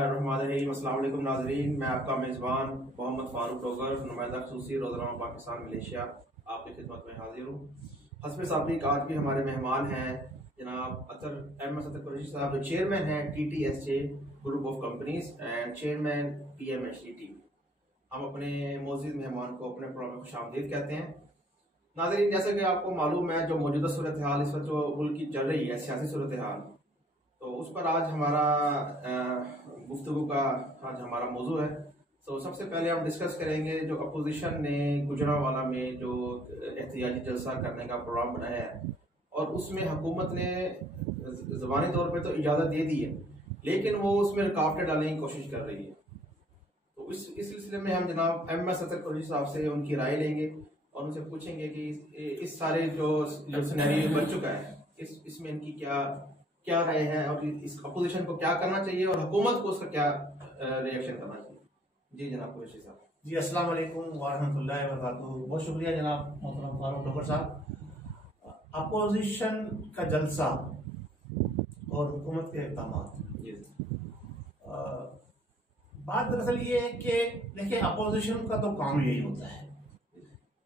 बिस्मिल्लाहिर्रहमानिर्रहीम। अस्सलाम वालेकुम नाज़रीन, मैं आपका मेज़बान मोहम्मद फारूक डोगर, नुमाइंदा ख़ुसूसी रोज़नामा पाकिस्तान मलेशिया आपकी खिदमत में हाजिर हूँ। हस्ब साबिक़ आज भी हमारे मेहमान हैं जनाब अतर कुरैशी साहब, जो चेयरमैन हैं TTSJ group of companies and chairman PMHDT। हम अपने मौजूद मेहमान को अपने प्रोग्राम में खुशामदीद कहते हैं। नाज़रीन, जैसे कि आपको मालूम है, जो मौजूदा सूरत हाल इस वक्त जो मुल्क की चल रही है, सियासी सूरत हाल, तो उस पर आज हमारा गुफ्तगू का आज हमारा मौजू है। तो सबसे पहले हम डिस्कस करेंगे जो अपोजिशन ने गुजरांवाला में जो एहतियाजी जलसा करने का प्रोग्राम बनाया है, और उसमें हुकूमत ने ज़बानी तौर पे तो इजाज़त दे दी है, लेकिन वो उसमें रुकावटें डालने की कोशिश कर रही है। तो इस सिलसिले में हम जनाब MS अतर कुरैशी साहब से उनकी राय लेंगे और उनसे पूछेंगे कि इस सारे जो सिनेरियो बन चुका है, इसमें इनकी क्या राय है और इस अपोजिशन को क्या करना चाहिए और हुकूमत को उसका क्या रिएक्शन करना चाहिए। जी जनाब कुरैशी साहब। जी, अस्सलाम वालेकुम व रहमतुल्लाहि व बरकातुहू। बहुत शुक्रिया जनाब मोहतरम फारूक डोगर साहब। अपोजिशन का जलसा और हुकूमत के इक़दाम, बात दरअसल ये है कि देखिए, अपोजिशन का तो काम यही होता है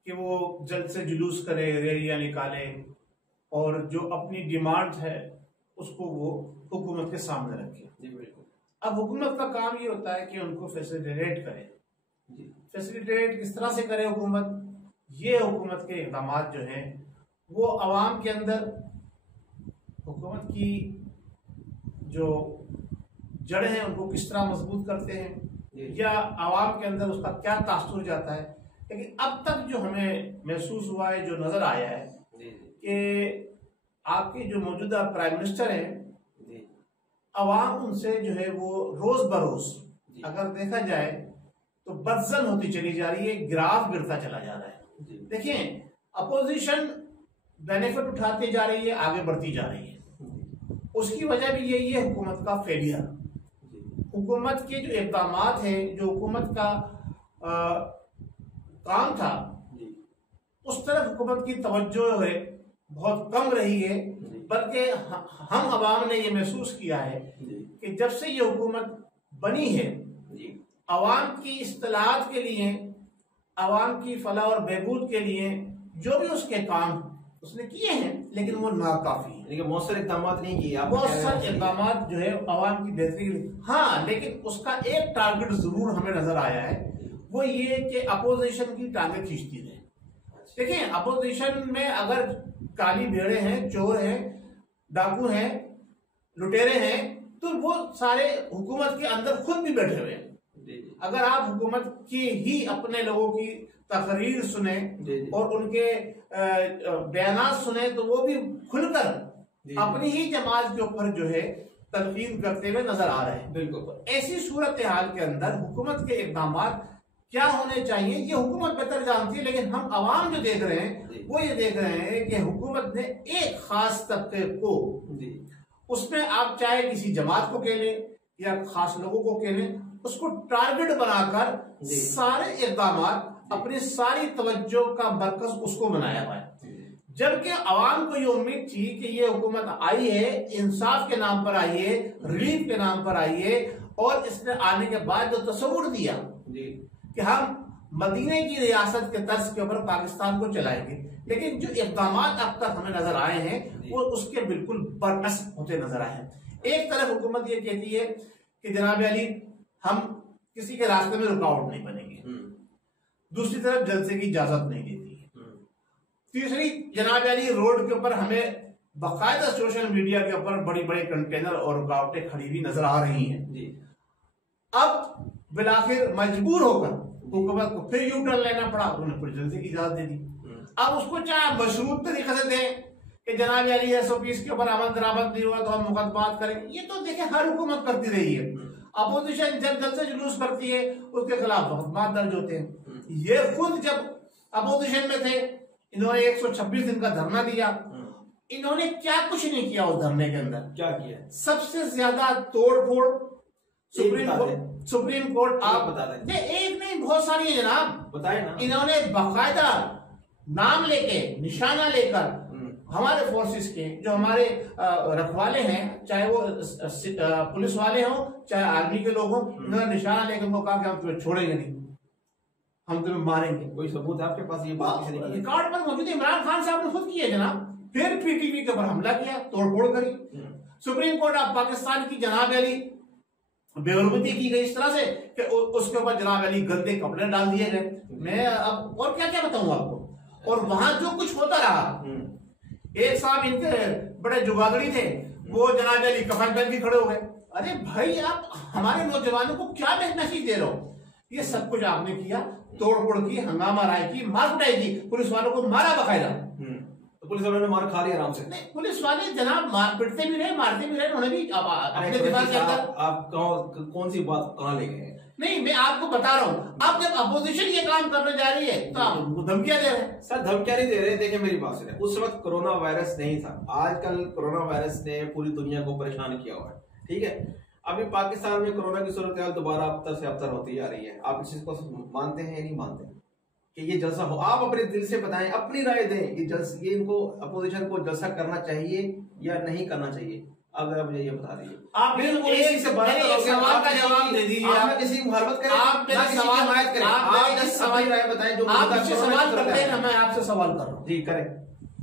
कि वो जल्द से जुलूस करे, रैलियां निकाले और जो अपनी डिमांड है उसको वो हुकूमत के सामने रखे। जी बिल्कुल। अब हुकूमत का काम ये होता है कि उनको फैसिलिटेट करे। जी, फैसिलिटेट किस तरह से करे हुकूमत? ये हुकूमत के इक़दाम जो हैं वो अवाम के अंदर हुकूमत की जो जड़ें हैं उनको किस तरह मजबूत करते हैं, या अवाम के अंदर उसका क्या तासुर जाता है। लेकिन अब तक जो हमें महसूस हुआ है, जो नजर आया है कि आपके जो मौजूदा प्राइम मिनिस्टर हैं, अवाम उनसे जो है वो रोज बरोज अगर देखा जाए तो बदजन होती चली जा रही है, ग्राफ गिरता चला जा रहा है। देखिए, अपोजिशन बेनिफिट उठाती जा रही है, आगे बढ़ती जा रही है। उसकी वजह भी यही है हुकूमत का फेलियर। हुकूमत के जो इक़दाम हैं, जो हुकूमत का काम था, उस तरफ हुकूमत की तवज्जो है बहुत कम रही है। बल्कि हम अवाम ने ये महसूस किया है कि जब से ये हुकूमत बनी है, अवाम की इस्तिलाहत के लिए, अवाम की फलाह और बहबूद के लिए जो भी उसके काम उसने किए हैं, लेकिन वो नाकाफी है। लेकिन बहुत सारे इक़दाम नहीं किए, बहुत सारे इक़दाम जो है अवाम की बेहतरी। हाँ, लेकिन उसका एक टारगेट जरूर हमें नजर आया है, वो ये कि अपोजिशन की टांगें खींचती रहे। देखिए, अपोजिशन में अगर काली भेड़े हैं, चोर हैं, डाकू हैं, लुटेरे हैं, तो वो सारे हुकूमत के अंदर खुद भी बैठे हुए हैं। अगर आप हुकूमत की ही अपने लोगों की तकरीर सुने और उनके बयानात सुने, तो वो भी खुलकर अपनी ही जमात के ऊपर जो है तनकीद करते हुए नजर आ रहे हैं। बिल्कुल। ऐसी सूरत हाल के अंदर हुकूमत के इक़दाम क्या होने चाहिए ये हुकूमत बेहतर जानती है, लेकिन हम अवाम जो देख रहे हैं वो ये देख रहे हैं कि हुकूमत ने एक खास तबके को, उसमें आप चाहे किसी जमात को कह लें या खास लोगों को कह लें, उसको टारगेट बनाकर सारे इक़दाम, अपनी सारी तवज्जो का मरकज उसको बनाया हुआ है। जबकि अवाम को ये उम्मीद थी कि ये हुकूमत आई है, इंसाफ के नाम पर आई है, रिलीफ के नाम पर आई है, और इसने आने के बाद जो तस्वुर दिया कि हम मदीने की रियासत के तर्ज के ऊपर पाकिस्तान को चलाएंगे, लेकिन जो इक़दाम अब तक हमें नजर आए हैं वो उसके बिल्कुल बरअक्स होते नजर आए हैं। एक तरफ हुकूमत ये कहती है कि जनाब अली हम किसी के रास्ते में रुकावट नहीं बनेंगे, दूसरी तरफ जलसे की इजाजत नहीं देती है, तीसरी जनाब अली रोड के ऊपर हमें बाकायदा सोशल मीडिया के ऊपर बड़ी बड़ी कंटेनर और रुकावटें खड़ी हुई नजर आ रही हैं। अब बिलाखिर मजबूर होकर हुकूमत को फिर यू टर्न लेना पड़ा, उन्होंने फिर जलसे की इजाजत दे दी। अब उसको चाहे मशरूत तरीके से दें कि जनाब अली SOPs के ऊपर अमल दरामद नहीं हुआ तो हम मुकदमात करेंगे, ये तो देखें हर हुकूमत करती रही है। अपोजिशन जब जलसे जुलूस करती है उसके खिलाफ मुकदमात दर्ज होते हैं। ये खुद जब अपोजिशन में थे, इन्होंने 126 दिन का धरना दिया। इन्होंने क्या कुछ नहीं किया उस धरने के अंदर। क्या किया? सबसे ज्यादा तोड़ फोड़ सुप्रीम कोर्ट आप बता दें। एक नहीं, बहुत सारी है जनाब, बताए ना। इन्होंने बाकायदा नाम लेके, निशाना लेकर हमारे फोर्सेस के जो हमारे रखवाले हैं, चाहे वो पुलिस वाले हों चाहे आर्मी के लोग हों, उन्होंने निशाना लेकर उनको कहा कि हम तुम्हें छोड़ेंगे नहीं, हम तुम्हें मारेंगे। कोई सबूत है आपके पास? ये बात रिकॉर्ड पर मौजूद इमरान खान साहब ने खुद किया जनाब। फिर पीटीवी के ऊपर हमला किया, तोड़फोड़ करी। सुप्रीम कोर्ट ऑफ पाकिस्तान की जनाब अली बेहरमती की गई इस तरह से कि उसके ऊपर जनाब अली गंदे कपड़े डाल दिए गए। मैं अब और क्या क्या बताऊं आपको। और वहां जो कुछ होता रहा, एक साहब इनके बड़े जुगाड़ी थे, वो जनाब अली कफन पहन के खड़े हो गए। अरे भाई आप हमारे नौजवानों को क्या मैसेज दे रहे हो? ये सब कुछ आपने किया, तोड़फोड़ की, हंगामा राय की, मार कुटाई की, पुलिस वालों को मारा बकायदा। तो पुलिस वालों ने मार खा लिया आराम से? नहीं, पुलिस वाले जनाब मार पिटते भी रहे, मारते भी रहे, उन्होंने भी अपने दिमाग के अंदर। आप कौन सी बात कहां ले गए? नहीं, मैं आपको बता रहा हूँ, आप जब अपोजिशन ये काम करने जा रही है तो आप उनको धमकियां दे रहे हैं। सर धमकियां नहीं दे रहे, देखिए मेरी बात सुनिए, उस वक्त कोरोना वायरस नहीं था। आजकल कोरोना वायरस ने पूरी दुनिया को परेशान किया हुआ है, ठीक है। अभी पाकिस्तान में कोरोना की सूरत हाल दोबारा अबतर से अबतर होती जा रही है। आप इस चीज को मानते हैं या नहीं मानते कि ये जलसा हो? आप अपने दिल से बताएं, अपनी राय दें कि ये इनको अपोजिशन को जलसा करना चाहिए या नहीं करना चाहिए। आप जरा मुझे ये बता दीजिए। आप सवाल का जवाब दे दीजिए। आप किसी की मुखालफत करें, आप मेरा सवाल हिमायत करें, आप जिस सवाल राय बताएं जो आप मुझसे सवाल करते हैं, मैं आपसे सवाल कर रहा हूँ। जी करें,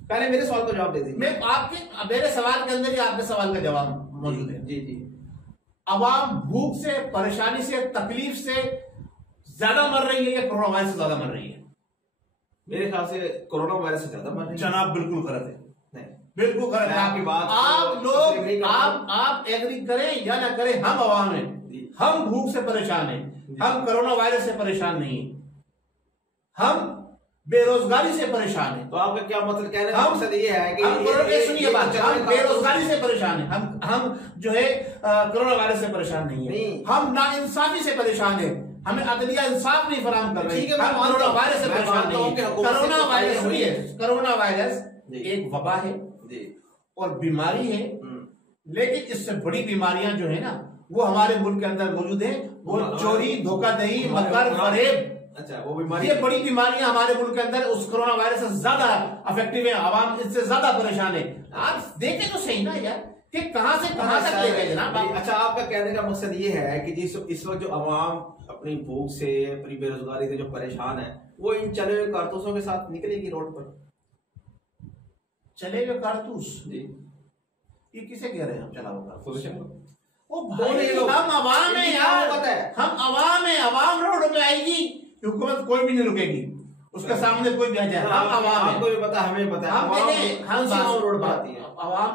पहले मेरे सवाल का जवाब दे दीजिए। मैं आपके मेरे सवाल के अंदर ही आपके सवाल का जवाब मौजूद है। जी जी। अवाम भूख से, परेशानी से, तकलीफ से ज्यादा मर रही है या कोरोना वायरस से ज्यादा मर रही है? मेरे ख्याल से कोरोना वायरस से ज्यादा मर रही है। जनाब बिल्कुल गलत है, नहीं बिल्कुल गलत है आपकी बात। आप लोग आप एग्री करें या ना करें, हम अवाम हैं, हम भूख से परेशान हैं, हम कोरोना वायरस से परेशान नहीं है, हम बेरोजगारी से परेशान है। तो आपका क्या मतलब कहने का मकसद ये है कि सुनिए बात, हम बेरोजगारी से परेशान है, हम जो है कोरोना वायरस से परेशान नहीं है, हम नाइंसाफी से परेशान है, हमें अदलिया इंसाफ नहीं फराहम कर रही है, हम कोरोना वायरस से परेशान नहीं है। कोरोना वायरस हुई है, कोरोना वायरस एक वबा है और बीमारी है, लेकिन इससे बड़ी बीमारियां जो है ना वो हमारे मुल्क के अंदर मौजूद है। वो चोरी, धोखाधड़ी, मकर, फरेब, अच्छा वो बीमारी, ये बड़ी बीमारियां हमारे मुल्क के अंदर उस कोरोना वायरस से ज्यादा अफेक्टिव है, आवाम इससे ज्यादा परेशान है। आप देखें तो सही ना यार कि कहां से कहां तक ले गए जनाब। अच्छा आपका कहने का मकसद ये है कि जिस इस वक्त जो आवाम अपनी भूख से, अपनी बेरोजगारी से जो परेशान है, वो इन चले हुए कारतूसों के साथ निकलेगी रोड पर? चले हुए कारतूस जी, ये किसे कह रहे हैं हम? चला हुआ वो भाई, हम अवाम है यार, हम अवाम है, अवाम रोड में आएगी, हुकूमत कोई भी नहीं रुकेगी, उसके सामने कोई भी आ जाए। हम अवाम है, आपको भी पता, हमें पता है, हम रोड पर आती है अवाम।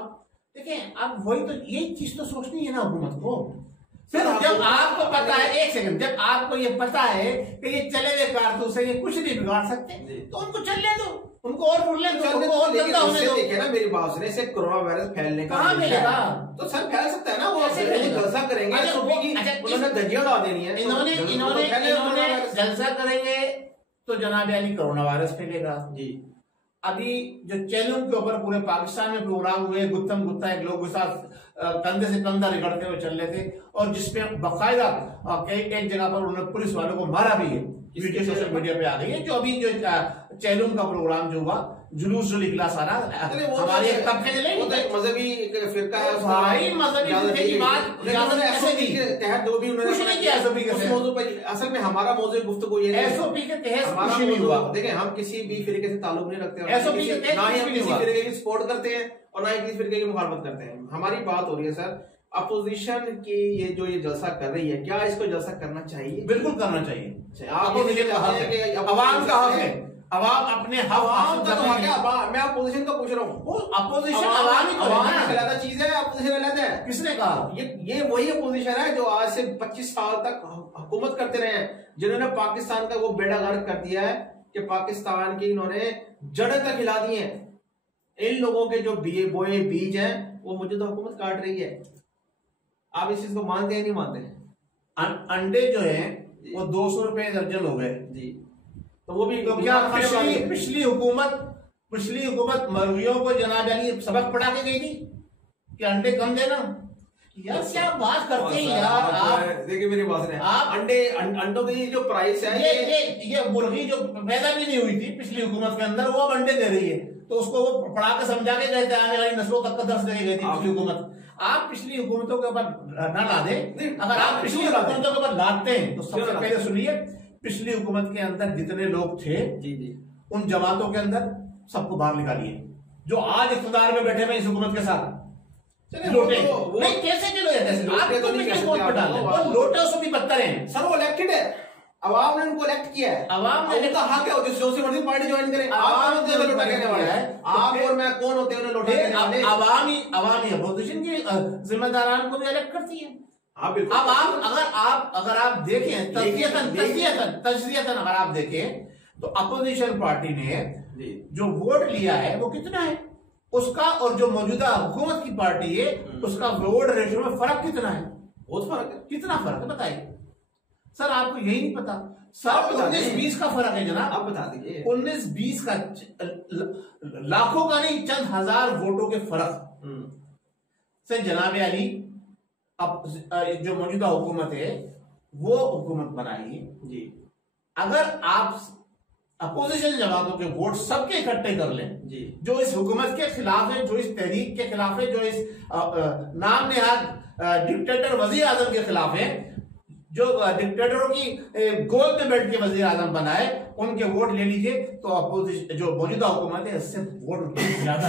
देखें अब वही तो, यही चीज तो सोचनी है ना हुकूमत को। फिर जब आपको पता है, एक सेकंड, जब आपको ये पता है कि ये चले हुए कारतूस से ये कुछ नहीं बिगाड़ सकते, तो उनको चलने दो, उनको और उड़ने दो, उनको और गंदा होने दो। देखिए ना मेरी बात सुने, इससे कोरोना वायरस फैलने का कहां मिलेगा? तो सर फैल सकता है ना, वो जलसा करेंगे, उन्होंने धज्जियां उड़ा देनी है, इन्होंने जलसा करेंगे तो जनाब अली कोरोना वायरस फैलेगा। जी अभी जो चैनल के ऊपर पूरे पाकिस्तान में प्रोग्राम हुए, गुत्तम गुत्ता एक लोगों के साथ कंधे से कंधा रगड़ते हुए चल रहे थे, और जिसमें बाकायदा एक जगह पर उन्होंने पुलिस वालों को मारा भी है, वीडियो सोशल मीडिया पे आ गई है। जो अभी जो चैलूम का प्रोग्राम जो हुआ, जुलूस जो निकला सारा, हमारे एक तबके ने मजहबी फिरका है भाई, मजहबी फिरके की बात जो भी उन्होंने कुछ नहीं किया एसओपी के मौजूद पर। असल में हमारा मौजूद गुफ्तगू ये एसओपी के तहत कुछ नहीं हुआ। देखिए हम किसी भी फिरके से ताल्लुक नहीं रखते, एसओपी के तहत ना ही हम किसी फिरके की सपोर्ट करते हैं और ना ही किसी फिरके की मुखालफत करते हैं। हमारी बात हो रही है सर अपोजिशन की, ये जो ये जलसा कर रही है, क्या इसको जलसा करना चाहिए? बिल्कुल करना चाहिए। अपोजिशन का हक है, अवाम का हक है, अवाम अपने अवाम का तो हक है। मैं अपोजिशन का पूछ रहा हूँ, अपोजिशन अवाम ही तो है, अलग चीज है, अपोजिशन अलग है। किसने कहा? ये वही अपोजिशन है जो आज से 25 साल तक हुकूमत करते रहे हैं, जिन्होंने पाकिस्तान का वो बेड़ा गर्क कर दिया है कि पाकिस्तान की इन्होंने जड़ें तक हिला दी हैं। इन लोगों के जो बोए बीज हैं वो मौजूदा हुकूमत काट रही है। आप इस चीज को मानते हैं नहीं मानते? अंडे जो है वो 200 रुपए दर्जन हो गए जी, तो वो भी तो क्या पिछली हुकूमत मरगियों को जनाब अली सबक पढ़ा के गई थी कि अंडे कम देना? यार क्या बात करते हैं यार आप। देखिए मेरी बात है, अंडों की जो प्राइस है, ये मुर्गी जो पैदा भी नहीं हुई थी पिछली हुकूमत के अंदर, वो अब अंडे दे रही है। तो उसको वो पढ़ा के समझा के गए थे, आने वाली नस्लों तक का दर्श दे गई थी पिछली हुकूमत। आप पिछली हुकूमतों के ऊपर न ला दें। अगर आप पिछली हुकूमतों के ऊपर लाते हैं तो सबसे पहले सुनिए, पिछली हुकूमत के अंदर जितने लोग थे उन जमातों के अंदर सबको बाहर निकालिए जो आज इख्तियार में बैठे हुए इस हुकूमत के साथ। लोटे नहीं कैसे चलो लोटे उसको भी बदतर है सर, वो इलेक्टेड है, अवाम ने उनको इलेक्ट किया है, अवाम ने उनका हक है जो से मर्जी पार्टी ज्वाइन करे। आप होते हैं लोटा कहने वाले हैं, आप और मैं कौन होते हैं लोटा कहने वाले? अवामी अपोजिशन की जिम्मेदारान को भी इलेक्ट करती है। अब अगर आप देखें तजरियतन अगर आप देखें तो अपोजिशन पार्टी ने जो वोट लिया है वो कितना है उसका, और जो मौजूदा हुकूमत की पार्टी है उसका वोट रेशियो में फर्क कितना है? बहुत फर्क है। कितना फर्क है बताइए सर, आपको यही नहीं पता? सर 19-20 का फर्क है जनाब, आप बता दीजिए। 19-20 का लाखों का नहीं, चंद हजार वोटों के फर्क से जनाब अली अब जो मौजूदा हुकूमत है वो हुकूमत बनाई जी। अगर आप अपोजिशन जमातों के वोट सबके इकट्ठे कर लें जी, जो इस हुकूमत के खिलाफ है, जो इस तहरीक के खिलाफ है, जो इस नाम नेहाद डिक्टेटर वजीर आजम के खिलाफ है, जो डिक्टेटरों की गोद में बैठ के वजीर आजम बनाए, उनके वोट ले लीजिए तो अपोजिशन जो मौजूदा हुकूमत है इससे वोट ज्यादा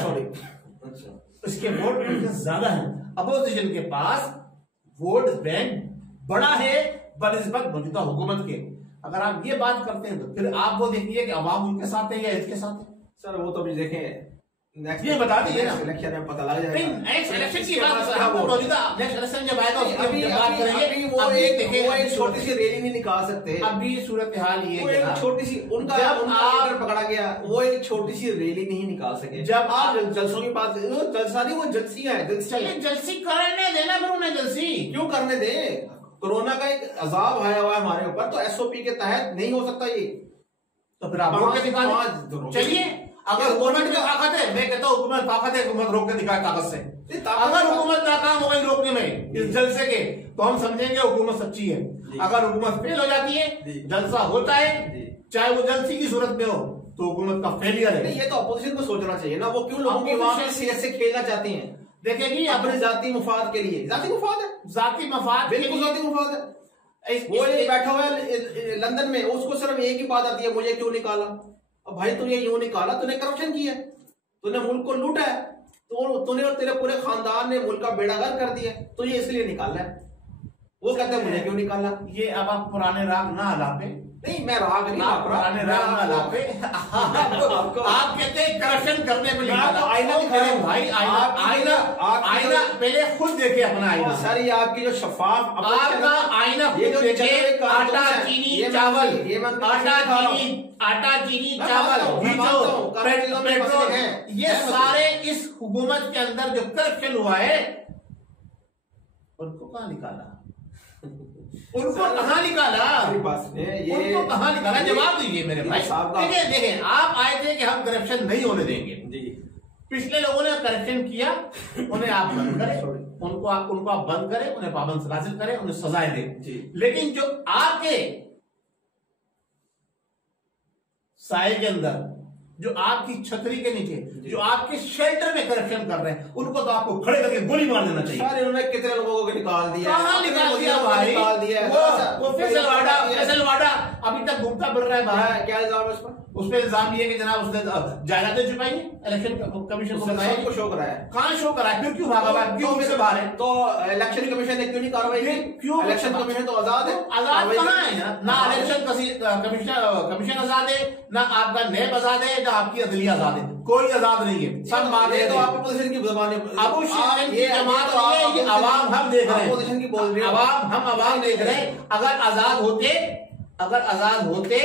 इसके वोट ज्यादा है। अपोजिशन के पास वोट बैंक बड़ा है बनिस्बत मौजूदा हुकूमत के। अगर आप ये बात करते हैं तो फिर आप वो देखिए कि अवाम उनके साथ है या इसके साथ है। सर वो तो अभी देखें, ये बता दीजिए ना, इलेक्शन में पता लग जाएगा। नेक्स्ट इलेक्शन की बात मौजूदा नेक्स्ट इलेक्शन जब आएगा अभी बात करेंगे। वो एक छोटी सी रैली नहीं निकाल सकते अभी, सूरत हाल ये छोटी सी उनका पकड़ा गया, वो एक छोटी सी रैली नहीं निकाल सके। जब आप जलसों की बात करें, जलसा नहीं, वो जलसियां है, जलसी करने देना, फिर उन्हें जलसी क्यों करने दे? कोरोना का एक अजाब आया हुआ है हमारे ऊपर, तो एसओपी के तहत नहीं हो सकता ये, तो फिर आप रोक के दिखाएं। चलिए अगर गवर्नमेंट की ताकत है, मैं कहता हूँ हुकूमत ताकत है, हुकूमत रोक के दिखाए ताकत से। अगर हुकूमत नाकाम हो गई रोकने में इस जलसे के तो हम समझेंगे हुकूमत सच्ची है। अगर हुकूमत फेल हो जाती है, जलसा होता है, चाहे वो जलसी की सूरत में हो, तो हुकूमत का फेलियर है। ये तो अपोजिशन को सोचना चाहिए ना, वो क्यों लोगों की आवाम से खेलना चाहती है? देखेगी अपने जाती मुफाद के लिए, जाती मुफाद है, जाती मफाद बिल्कुल जाती मुफाद है। वो बैठा हुआ है लंदन में, उसको सिर्फ एक ही बात आती है, मुझे क्यों निकाला? अब भाई तूने यूं निकाला, तूने करप्शन किया, तूने मुल्क को लूटा है, तो तूने और तेरे पूरे खानदान ने मुल्क का बेड़ा गर्क कर दिया, तो ये इसलिए निकालना है। वो कहते हैं मुझे क्यों निकाला? ये अब आप पुराने राग ना अलापे, नहीं मैं राग नहीं पुराने राग ना अलापे। आप कहते हैं करप्शन करने में आईना दिखाएं भाई, आईना पहले खुद देखे अपना आईना। सर ये आपकी जो शफाफ आपका आईना खुद देखे, आटा चीनी चावल, आटा चीनी चावल, पेट्रोल, ये सारे इस हुकूमत के अंदर जो करप्शन हुआ है उनको कहाँ निकाला? उनको कहाँ निकाला? उनको कहाँ निकाला? जवाब दीजिए मेरे भाई। देखिए आप आए थे कि हम करप्शन नहीं होने देंगे, पिछले लोगों ने करप्शन किया, उन्हें आप बंद करें, उनको आप बंद करें, उन्हें पाबंद नाजिल करें, उन्हें सजाएं दें। लेकिन जो आपके साए के अंदर, जो आपकी छतरी के नीचे, जो आपके शेल्टर में करप्शन कर रहे हैं, उनको तो आपको खड़े करके गोली मार देना चाहिए। सर इन्होंने कितने लोगों को निकाल दिया? कहाँ निकाल दिया भाई? वो फैसलवाड़ा अभी तक घूमता फिर रहा है बाहर। क्या इल्जाम है उस पर? उस पर इल्जाम ये कि जनाब उसने जायदादें छुपाई है, इलेक्शन कमीशन को शो कराया। कहाँ शो कराया? क्यों क्यों भागा? क्यों से बाहर है? तो इलेक्शन कमीशन ने क्यों नहीं कार्रवाई की? क्यों? इलेक्शन कमीशन तो आजाद है। आजाद कहाँ है? ना इलेक्शन कमीशन आजाद है, ना आपका नैब आजाद है, ना आपकी अदलिया आजाद है, कोई आजाद नहीं है। सब बातें तो आप अपोजिशन की जबान है। अपोजिशन की जमात ये अवाम हम देख रहे हैं, अपोजिशन की बोल रहे हैं, अवाम देख रहे हैं। अगर आजाद होते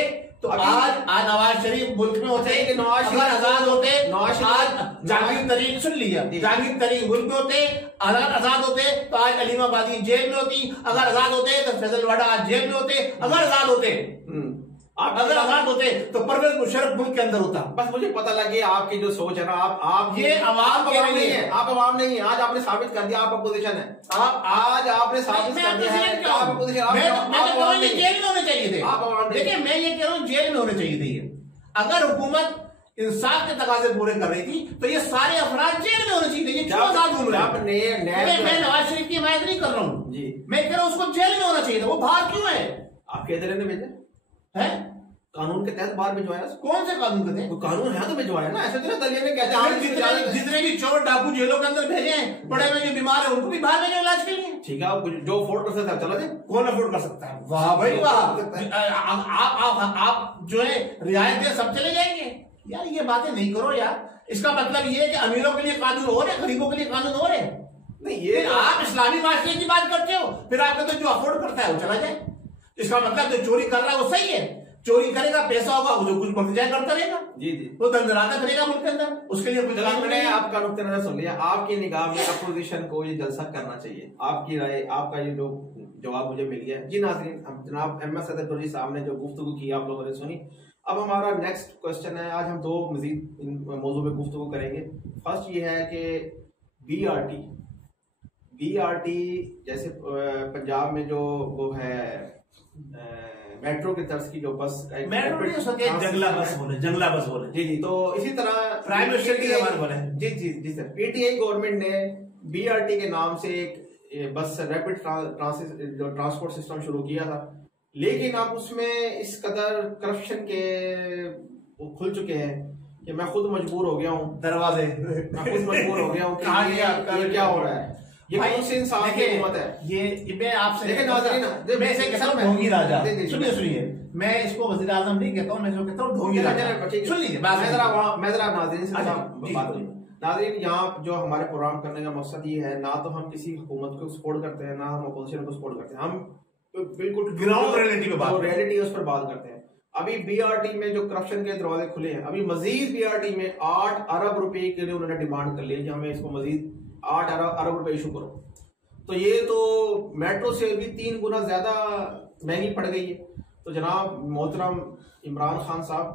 तो आज नवाज शरीफ मुल्क में होते, अगर आजाद होते आज जहांगीर तरीन, सुन लिया, जहांगीर तरीन मुल्क में होते, अगर आजाद होते तो आज अलीमाबादी जेल में होती, अगर आजाद होते तो फैसलवाड़ा आज जेल में होते, अगर आजाद होते तो परवेज मुशर्रफ मुल्क के अंदर होता। बस मुझे पता लगे आपकी जो सोच है ना, आप ये अवाम के नहीं है, आप अवाम नहीं है। आज आपने साबित कर दिया आप अपोजिशन है, आज आपने साबित कर दिया है आप अपोजिशन। जेल में होने चाहिए थे। देखिए मैं ये कह रहा हूँ जेल में होने चाहिए थे। अगर हुकूमत इंसाफ के तकाजे पूरे कर रही थी, तो ये सारे अफराद जेल में होने चाहिए। ये क्यों आजाद घूम रहे हैं? मैं नवाज शरीफ की हिमायत नहीं कर रहा हूँ जी, मैं कह रहा हूँ उसको जेल में होना चाहिए था। वो बाहर क्यों है? आप कहते रहने भेजे हैं कानून के तहत बाहर भिजवाया। कौन से कानून के तहत? कानून है तो भिजवाया ना, ऐसे तो दलिया ने कहते जितने भी चोर डाकू जेलों के अंदर भेजे हैं, बड़े में जो बीमार है उनको भी बाहर भेजो इलाज के लिए। ठीक है, जो अफोर्ड कर सकता है चला दे। कौन अफोर्ड कर सकता है? वाह भाई वाह, आप जो है रियायत दे सब चले जाएंगे। यार ये बातें नहीं करो यार। इसका मतलब ये है कि अमीरों के लिए कानून हो रहे, गरीबों के लिए कानून हो रहे नहीं। ये आप इस्लामी माशरे की बात करते हो, फिर आप कहते हो जो अफोर्ड करता है वो चला जाए। इसका मतलब जो चोरी कर रहा है वो सही है, चोरी करेगा, पैसा होगा, वो जो कुछ बख्तियार करता रहेगा जी जी, वो दंदराता करेगा मुल्क के अंदर, उसके लिए कुछ मैंने आपका नुक्ता नजर सुन लिया। आपकी निगाह में अपोजिशन को ये जलसा करना चाहिए, आपकी राय, आपका ये जो जवाब मुझे मिल गया जी। नाज़रीन, जनाब एम.एस. सदर साहब ने जो गुफ्तगू की आप लोगों ने सुनी। अब हमारा नेक्स्ट क्वेश्चन है, आज हम दो मजीद मौजू पे गुफ्तगू करेंगे। फर्स्ट ये है कि BRT जैसे पंजाब में जो वो है मेट्रो की तर्ज की जो बस, जंगला बस बोले जी जी, तो इसी तरह प्राइम मिनिस्टर की जबान बोले जी जी जी सर। PTI गवर्नमेंट ने BRT के नाम से एक बस रैपिड ट्रांसपोर्ट सिस्टम शुरू किया था, लेकिन अब उसमें इस कदर करप्शन के खुल चुके हैं कि मैं खुद मजबूर हो गया हूँ, दरवाजे मैं खुद मजबूर हो गया हूँ कि ये क्या हो रहा है, ये कौन सी इंसाफ की हुकूमत है। ये मैं आपसे देखिए नाज़रीन, मैं इसे कहता हूँ ढोंगी राजा। सुनिए, मैं इसको वज़ीर आज़म नहीं कहता हूँ, मैं इसको कहता हूँ ढोंगी राजा। सुन लीजिए, मैं जरा नाज़रीन से बात करूँ। नाज़रीन, यहाँ जो हमारे प्रोग्राम करने का मकसद ये है, ना तो हम किसी हुकूमत को सपोर्ट करते हैं, ना हम अपोजिशन को सपोर्ट करते हैं, हम बिल्कुल ग्राउंड रियलिटी पे बात, रियलिटी उस पर बात करते हैं। अभी BRT में जो करप्शन के दरवाजे खुले हैं, अभी मजीद BRT में 8 अरब रुपए के लिए उन्होंने डिमांड कर लिया कि हमें इसको मजीद 8 अरब रुपए इशू करो। तो ये तो मेट्रो से भी 3 गुना ज्यादा महंगी पड़ गई है। तो जनाब मोहतरम इमरान खान साहब,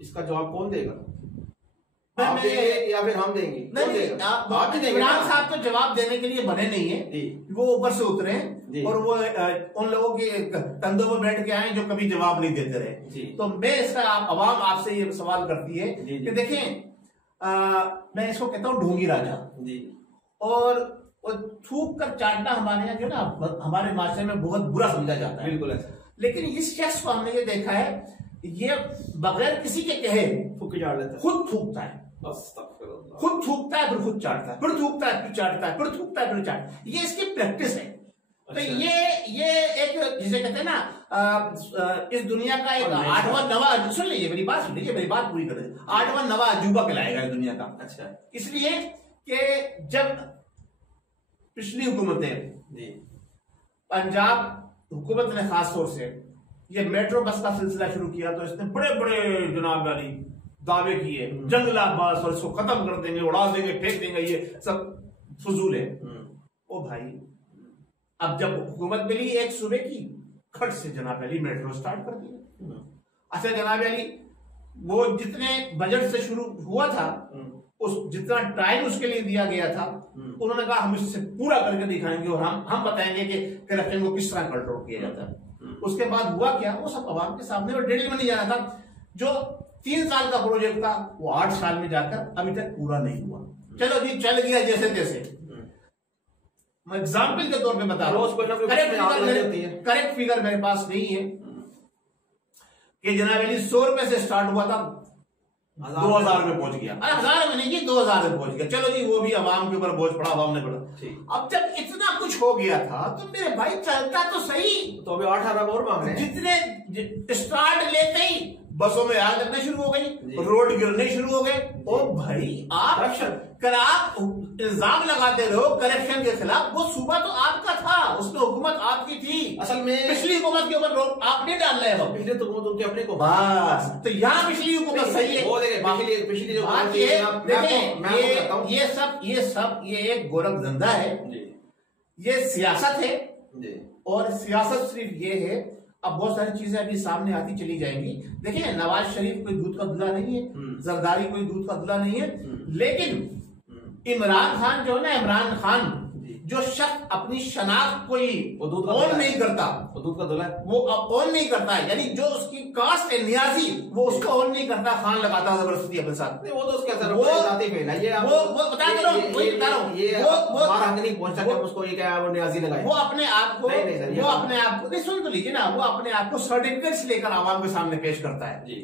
इसका जवाब कौन देगा? आप देंगे या फिर हम देंगे? आप भी देंगे। इमरान साहब तो जवाब देने के लिए बने नहीं है, वो ऊपर से उतरे हैं और वो उन लोगों के कंधों पर बैठ के आए जो कभी जवाब नहीं देते रहे। तो मैं इसका अवाम आपसे ये सवाल करती है कि देखें, मैं इसको कहता हूँ ढोंगी राजा जी, और थूक कर चाटना हमारे यहाँ जो ना हमारे माशरे में बहुत बुरा समझा जाता है। बिल्कुल। लेकिन इस शख्स को हमने ये देखा है, ये बगैर किसी के कहे खुद थूकता है, खुद थूकता है, फिर खुद चाटता है, फिर थूकता है, फिर चाटता है, फिर थूकता है, फिर चाटता है। ये इसकी प्रैक्टिस है। तो ये एक जिसे कहते हैं ना, इस दुनिया का एक 8वां नवा, सुन लीजिए मेरी बात, सुन लीजिए मेरी बात पूरी कर दीजिए, 8वां नवा अजूबा कहलाएगा इस दुनिया का। अच्छा, इसलिए कि जब पिछली हुकूमतें, पंजाब हुकूमत ने खास तौर से ये मेट्रो बस का सिलसिला शुरू किया, तो इसने बड़े बड़े जनाब वाली दावे किए, जंगला बस, और इसको खत्म कर देंगे, उड़ा देंगे, फेंक देंगे, ये सब फजूल है। ओ भाई, अब जब हुकूमत मिली एक सूबे की, खट से जनाब अली मेट्रो स्टार्ट कर दिया। अच्छा जनाब अली, वो जितने बजट से शुरू हुआ था, उस जितना टाइम उसके लिए दिया गया था, उन्होंने कहा हम इससे पूरा करके दिखाएंगे और हम बताएंगे कि करप्शन को किस तरह कंट्रोल किया जाता है। उसके बाद हुआ क्या, वो सब अवाम के सामने और डेढ़ में नहीं जाना था। जो 3 साल का प्रोजेक्ट था वो 8 साल में जाकर अभी तक पूरा नहीं हुआ। चलो जी, चल गया जैसे तैसे। मैं एग्जाम्पल के तौर पे बता रहा हूँ, करेक्ट फिगर मेरे पास नहीं है कि जनाब अली 100 रुपए से स्टार्ट हुआ था, 2000 में पहुंच गया। 1000 में नहीं, 2000 में पहुंच गया। चलो जी, वो भी अवाम के ऊपर बोझ पड़ा, अवाम ने पड़ा। अब जब इतना कुछ हो गया था तो मेरे भाई चलता तो सही, तो अभी 8 अरब और मांग रहे हैं। जितने स्टार्ट लेते ही बसों में आग लगना शुरू हो गई, रोड गिरने शुरू हो गए। ओ भाई, आप इल्जाम लगाते रहो करप्शन के खिलाफ, वो सूबा तो आपका था, उसमें हुकूमत आपकी थी। असल में पिछली हुकूमत के ऊपर आप नहीं डाल रहे हो, पिछले तो हुकूमत उनके अपने को, बस। तो यहाँ पिछली हुकूमत सही है, पिछली जो ये एक गोरख धंधा है, ये सियासत है। और सियासत सिर्फ ये है, अब बहुत सारी चीजें अभी सामने आती चली जाएंगी। देखिए, नवाज शरीफ कोई दूध का दूल्हा नहीं है, जरदारी कोई दूध का दूल्हा नहीं है, लेकिन इमरान खान जो है ना, इमरान खान जो शख्स अपनी शनाख्त को ही ऑन नहीं करता, वो दूध का दूल्हा है, वो ऑन नहीं करता है, यानी जो उसकी कास्ट है नियाजी, वो उसको ऑन नहीं करता, खान लगाता जबरदस्ती अपने साथ। नहीं, वो तो उसके असर वो जाती है ना, ये वो बता रहा हूँ, वही बता रहा हूँ, ये हमारा हक नहीं पहुंचता कि उसको ये क्या वो नियाजी लगाए। वो अपने आप को वो अपने आप को नहीं, सुन तो लीजिए ना, वो अपने आप को सर्टिफिकेट्स लेकर आवाम के सामने पेश करता है जी,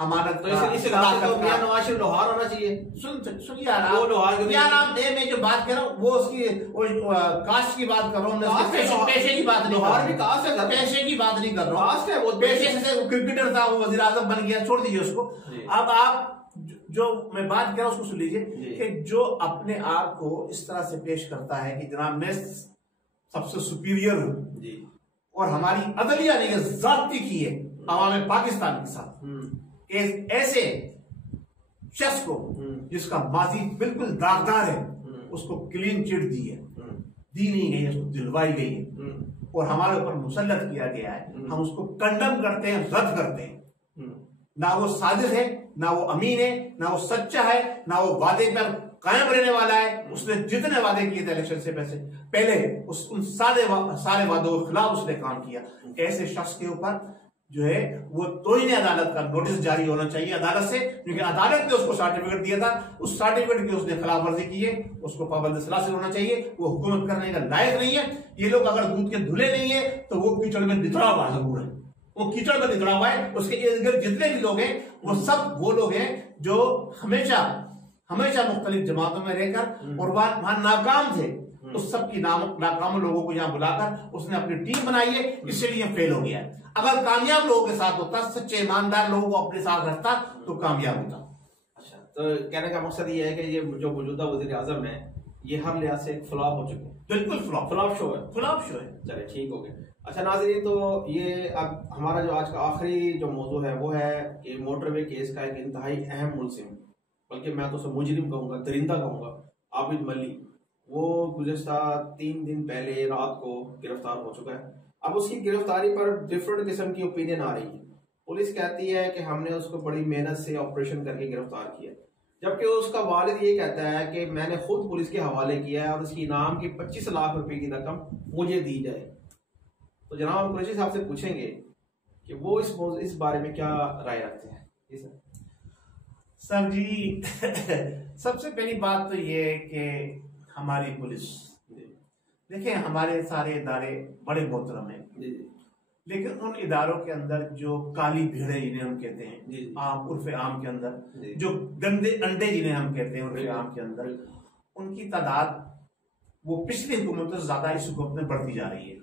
अमानत। तो इसे नवाज शरीफ लोहार होना चाहिए। सुन यार आप मैं जो बात कर रहा हूँ वो उसकी कास्ट की बात कर रहा हूँ, पेशे की बात नहीं, पेशे की बात नहीं कर रहा हूँ। पेशे से वो क्रिकेटर था, वो वजीर आजम बन गया, छोड़ दीजिए उसको। अब आप जो मैं बात कर रहा हूँ उसको सुन लीजिए कि जो अपने आप को इस तरह से पेश करता है कि जनाब मैं सबसे सुपीरियर हूँ और हमारी अदलिया ने ज्यादती की है अवाम पाकिस्तान के साथ, ऐसे शख्स को जिसका माजी बिल्कुल दागदार है उसको क्लीन चिट दी है, दी नहीं गई, उसको दिलवाई गई है और हमारे ऊपर मुसल्लत किया गया है। हम उसको कंडम करते हैं, रद्द करते हैं। ना वो साजिश है, ना वो अमीन है, ना वो सच्चा है, ना वो वादे पर कायम रहने वाला है। उसने जितने वादे किए थे इलेक्शन से पहले उन सारे वादों के खिलाफ उसने काम किया। ऐसे शख्स के ऊपर जो है वो तोहिन अदालत का नोटिस जारी होना चाहिए अदालत से, क्योंकि अदालत ने उसको सर्टिफिकेट दिया था, उस सर्टिफिकेट की उसने खिलाफ वर्जी की है, उसको पाबंद सलाह से होना चाहिए। वो हुकूमत करने का लायक नहीं है। ये लोग अगर दूध के धुले नहीं है तो वो कीचड़ में बिखरा हुआ जरूर है, वो कीचड़ में बिखरा हुआ है। उसके इर्द गिर्द जितने भी लोग हैं वो सब वो लोग हैं जो हमेशा मुख्तलिफ जमातों में रहकर और वहां नाकाम थे। उस सब की नाकाम लोगों को यहाँ बुलाकर उसने अपनी टीम बनाई है, इसलिए फेल हो गया है। अगर कामयाब लोगों के साथ होता, सच्चे ईमानदार लोगों को अपने साथ रखता तो कामयाब होता। अच्छा, तो कहने का मकसद ये है कि ये जो मौजूदा वज़ीर आज़म है ये हर लिहाज से फ्लॉप हो चुके हैं। बिल्कुल फ्लॉप शो है। चलिए ठीक हो गया। अच्छा नाज़रीन, तो ये अब हमारा जो आज का आखिरी जो मौजू है वो है कि मोटरवे केस का एक इंतहाई अहम मुलजिम, बल्कि मैं तो उसे मुजरिम कहूँगा, दरिंदा कहूँगा, आबिद मलिक, वो गुज़श्ता 3 दिन पहले रात को गिरफ्तार हो चुका है। अब उसकी गिरफ्तारी पर डिफरेंट किस्म की ओपिनियन आ रही है। पुलिस कहती है कि हमने उसको बड़ी मेहनत से ऑपरेशन करके गिरफ्तार किया, जबकि उसका वालिद ये कहता है कि मैंने खुद पुलिस के हवाले किया है और उसकी इनाम की 25 लाख रुपए की रकम मुझे दी जाए। तो जनाब हम कुरैशी साहब से पूछेंगे कि वो इस बारे में क्या राय रखते हैं। जी सर जी सबसे पहली बात तो ये है कि हमारी पुलिस, देखिए हमारे सारे इदारे बड़े मोहतरम हैं, लेकिन उन इदारों के अंदर जो काली भीड़े जिन्हें हम कहते हैं आम उर्फ आम के अंदर, जो गंदे अंडे जिन्हें हम कहते हैं उर्फ आम के अंदर, उनकी तादाद वो पिछली हुकूमतों से ज्यादा इस हुकूमत में बढ़ती जा रही है।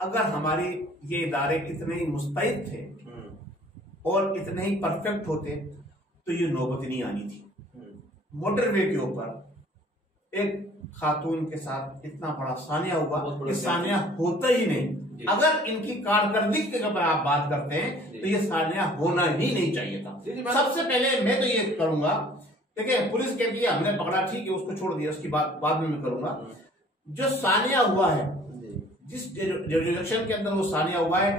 अगर हमारे ये इदारे इतने ही मुस्तैद थे और इतने ही परफेक्ट होते तो ये नौबत नहीं आनी थी। मोटरवे के ऊपर एक खातून के साथ इतना बड़ा सानिया हुआ, ये सानिया होता ही नहीं। अगर इनकी कारकर्दगी के अगर आप बात करते हैं तो ये सानिया होना ही नहीं चाहिए था। सबसे पहले मैं तो ये करूंगा, देखिए पुलिस कहती है हमने पकड़ा, ठीक है उसको छोड़ दिया, उसकी बात बाद में मैं करूंगा। जो सानिया हुआ है, जिस जुरिडिक्शन के अंदर वो सानिया हुआ है,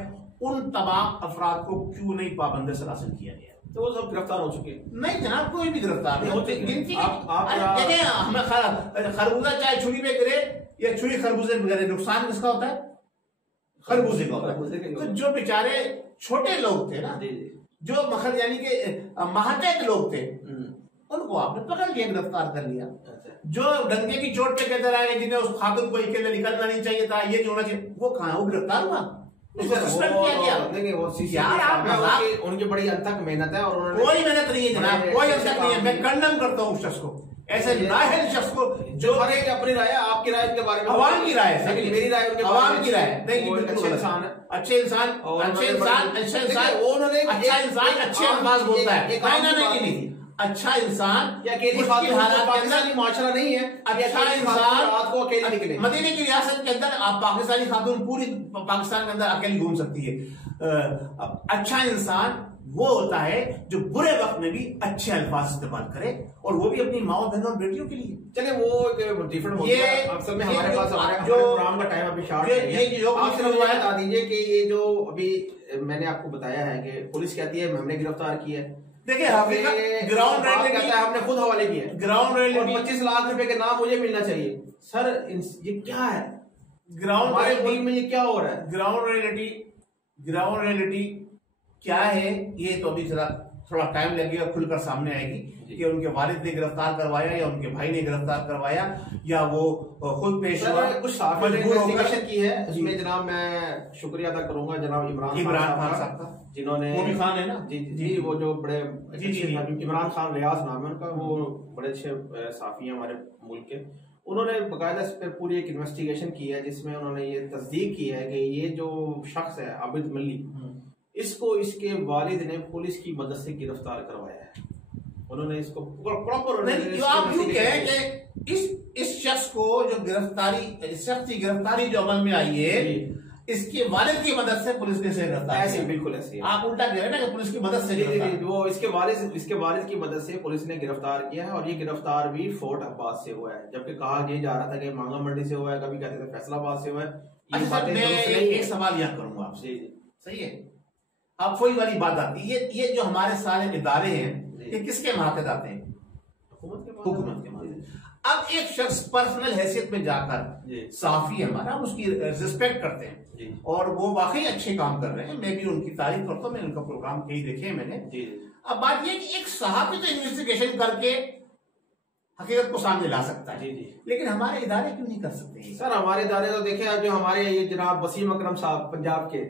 उन तमाम अफराद को क्यों नहीं पाबंदी से हासिल किया गया? तो वो सब गिरफ्तार हो चुके हैं। नहीं जनाब, कोई भी गिरफ्तार नहीं होते। गिनती हमें खरबूजा चाहे छुरी में गिरे या छुरी खरबूजे में गिरे, नुकसान किसका होता है? खरबूजे का होता है। तो जो बेचारे छोटे लोग थे ना, जो मखल यानी कि महाटैक लोग थे, उनको आपने पकड़ लिया, गिरफ्तार कर लिया। जो डंके की चोट पे कहते रहे जिन्हें उस खातून को अकेले निकलना नहीं चाहिए था, ये नहीं होना चाहिए, वो कहाँ, वो गिरफ्तार हुआ? उनकी बड़ी अथक मेहनत है और कोई मेहनत नहीं है जनाब, कोई अथक नहीं है। मैं कंडम करता हूँ उस शख्स को, ऐसे नाअहल शख्स को जो अपनी राय है, आपकी राय के बारे में अवाम की राय है, मेरी राय अवाम की राय नहीं। अच्छे इंसान है, अच्छे इंसान उन्होंने अच्छा इंसान अच्छे अंदाज बोलता है, नहीं अच्छा इंसान पाकिस्तानी माशरा नहीं है। अच्छा इंसान रात को अकेले निकले, मदीने की रियासत के अंदर आप पाकिस्तानी खातून पूरी पाकिस्तान के अंदर अकेली घूम सकती है। अच्छा इंसान वो होता है जो बुरे वक्त में भी अच्छे अल्फाज इस्तेमाल करे, और वो भी अपनी माओ बहनों और बेटियों के लिए। चले वो डिफरेंट अक्सर में हमारे पास जो प्रोग्राम का टाइम अभी शॉर्ट है, आप बता दीजिए कि ये जो अभी मैंने आपको बताया है कि पुलिस कहती है हमने गिरफ्तार किया है, देखिए ग्राउंड रियलिटी हमने खुद हवाले किया है, ग्राउंड रियलिटी 25 लाख रुपए के नाम मुझे मिलना चाहिए। सर ये क्या है, ग्राउंड रियलिटी में ये क्या हो रहा है? ग्राउंड रियलिटी क्या है ये तो अभी थोड़ा टाइम लगेगा, खुलकर सामने आएगी कि उनके वालिद ने गिरफ्तार करवाया या उनके भाई ने गिरफ्तार करवाया या वो खुद पेश हुआ। कुछ इन्वेस्टिगेशन की है उसमें जनाब, मैं शुक्रिया अदा करूंगा जनाब इमरान खान साहब का, जिन्होंने, वो भी खान है ना जी, वो जो बड़े इमरान खान रियाज नाम है उनका, वो बड़े अच्छे साफी हैं हमारे मुल्क के। उन्होंने बाकायदा इस पर पूरी एक इन्वेस्टिगेशन की है जिसमें उन्होंने ये तस्दीक की है कि ये जो शख्स है आबिद मल्ली, इसको इसके वालिद ने पुलिस की मदद से गिरफ्तार करवाया है। उन्होंने इसको प्रॉपर इस शख्स को जो गिरफ्तारी जो अमल में आई है, इसके वालिद की मदद से पुलिस ने इसे गिरफ्तार ऐसे बिल्कुल ऐसे आप उल्टा कह रहे हैं ना कि पुलिस की मदद से, वो इसके वालिद की मदद से पुलिस ने गिरफ्तार किया है। और ये गिरफ्तार भी फोर्ट अब्बास से हुआ है, जबकि कहा यह जा रहा था कि मांगा मंडी से हुआ है, कभी कहते थे फैसलाबाद से हुआ है। मैं एक सवाल यहाँ करूंगा आपसे, सही है, अब वही वाली बात आती है, ये जो हमारे सारे इदारे हैं ये किसके मातहत आते हैं? हुकूमत के मातहत। अब एक शख्स पर्सनल हैसियत में जाकर साफी है हमारा, उसकी रिस्पेक्ट करते हैं और वो वाकई अच्छे काम कर रहे हैं, मैं भी उनकी तारीफ करता हूँ, मैंने उनका प्रोग्राम कई देखे हैं मैंने। अब बात यह कि एक सहाफी तो इन्वेस्टिगेशन करके हकीकत को सामने ला सकता है, लेकिन हमारे इदारे क्यों नहीं कर सकते? सर हमारे इदारे तो देखें, जो हमारे ये जनाब वसीम अकरम साहब, पंजाब के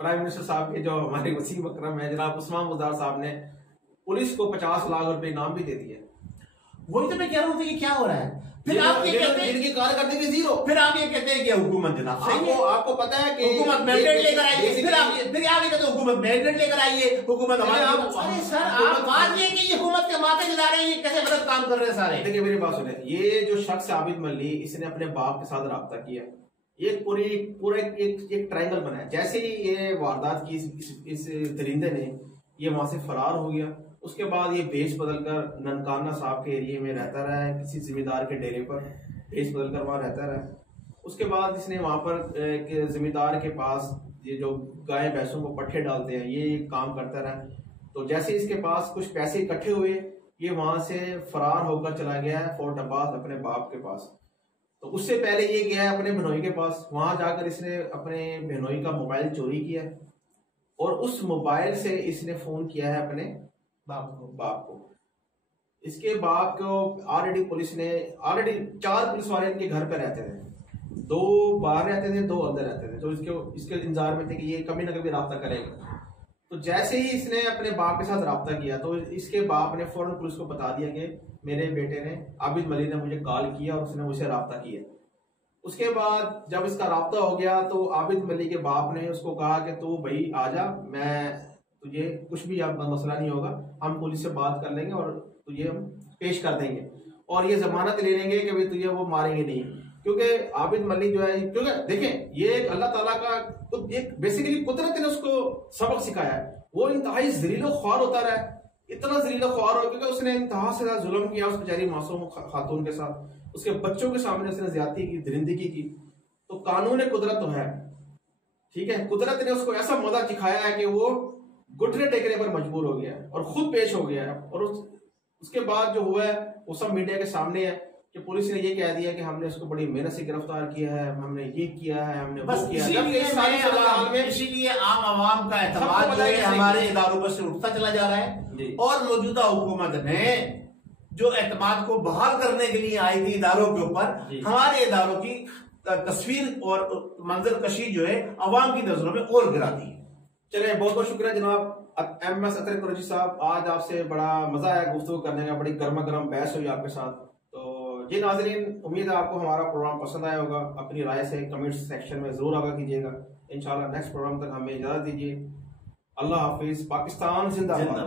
प्राइम मिनिस्टर साहब के, जो हमारे वसीम अकरम है, जनाब उस्मान बुज़दार साहब ने पुलिस को 50 लाख रुपए इनाम भी दे दिए। वही तो मैं कह रहा हूँ कि क्या हो रहा है। फिर आप ये कहते हैं इनकी कार्यकर्ता की जीरो, फिर आप ये कहते हैं कि हुकूमत जनाब आपको पता है कि हुकूमत मैंडेट लेकर आई है, फिर आप ये कहते हैं हुकूमत मैंडेट लेकर आई है, हुकूमत हमारे। अरे सर आप बात ये कि ये हुकूमत के माथे जा रहे हैं, ये कैसे गलत काम कर रहे हैं सारे। देखिए मेरी बात सुने, ये जो शख्स आबिद मल्ली, इसने अपने बाप के साथ राब्ता किया, ये पूरा एक ट्रायंगल बना है। जैसे ही ये वारदात की इस दरिंदे ने, ये वहां से फरार हो गया, उसके बाद ये भेष बदलकर ननकाना साहब के एरिया में रहता रहा है, किसी जिम्मेदार के डेरे पर भेष बदलकर वहां रहता रहा। उसके बाद इसने वहां पर एक जिम्मेदार के पास ये जो गाय भैंसों को पट्ठे डालते हैं, ये काम करता रहा। तो जैसे इसके पास कुछ पैसे इकट्ठे हुए, ये वहां से फरार होकर चला गया है फोर्ट अब्बास अपने बाप के पास। तो उससे पहले ये गया है अपने बहनोई के पास, वहां जाकर इसने अपने बहनोई का मोबाइल चोरी किया और उस मोबाइल से इसने फोन किया है अपने बाप को। इसके बाप को ऑलरेडी 4 पुलिस वाले इनके घर पे रहते थे, 2 बाहर रहते थे, 2 अंदर रहते थे। तो इसके इंतजार में थे कि ये कभी ना कभी राब्ता करेगा। तो जैसे ही इसने अपने बाप के साथ राब्ता किया, तो इसके बाप ने फौरन पुलिस को बता दिया कि मेरे बेटे ने, आबिद मल्ली ने मुझे कॉल किया और उसने मुझसे राब्ता किया। उसके बाद जब इसका राब्ता हो गया, तो आबिद मल्ली के बाप ने उसको कहा कि तू भाई आजा, मैं तुझे कुछ भी अब मसला नहीं होगा, हम पुलिस से बात कर लेंगे और तुझे हम पेश कर देंगे और ये जमानत ले लेंगे कि भाई तुझे वो मारेंगे नहीं। क्योंकि आबिद मल्लिक जो है, क्योंकि देखें ये अल्लाह ताला का एक बेसिकली कुदरत ने उसको सबक सिखाया है। वो इंतहाई जलीलो ख्वार होता रहा, इतना जलीलो ख्वार हो क्योंकि उसने इंतहा से ज्यादा जुल्म किया उस बेचारी मासूम खातून के साथ, उसके बच्चों के सामने उसने ज्यादती की, दरिंदगी की। तो कानून कुदरत तो है, ठीक है, कुदरत ने उसको ऐसा मजा दिखाया है कि वो घुटने टेकने पर मजबूर हो गया है और खुद पेश हो गया है। और उसके बाद जो हुआ है वो सब मीडिया के सामने है कि पुलिस ने ये कह दिया कि हमने उसको बड़ी मेहनत से गिरफ्तार किया है, हमने ये किया है, हमने बस वो किया है। इसीलिए आम आवाम का एतमाद जो है हमारे इदारों पर से उठता चला जा रहा है और मौजूदा हुकूमत ने जो एतमाद को बहाल करने के लिए आई थी इदारों के ऊपर, हमारे इदारों की तस्वीर और मंजर कशी जो है अवाम की नजरों में और गिरा दी। चलिए बहुत बहुत शुक्रिया जनाब MS अतर कुरैशी साहब, आज आपसे बड़ा मजा आया गुफ्तगू करने का, बड़ी गर्मा गर्म बहस हुई आपके साथ। तो जी नाजरीन, उम्मीद है आपको हमारा प्रोग्राम पसंद आया होगा, अपनी राय से कमेंट सेक्शन में जरूर आगाह कीजिएगा। इंशाल्लाह नेक्स्ट प्रोग्राम तक हमें इजाजत दीजिए। अल्लाह हाफिज, पाकिस्तान जिंदाबाद।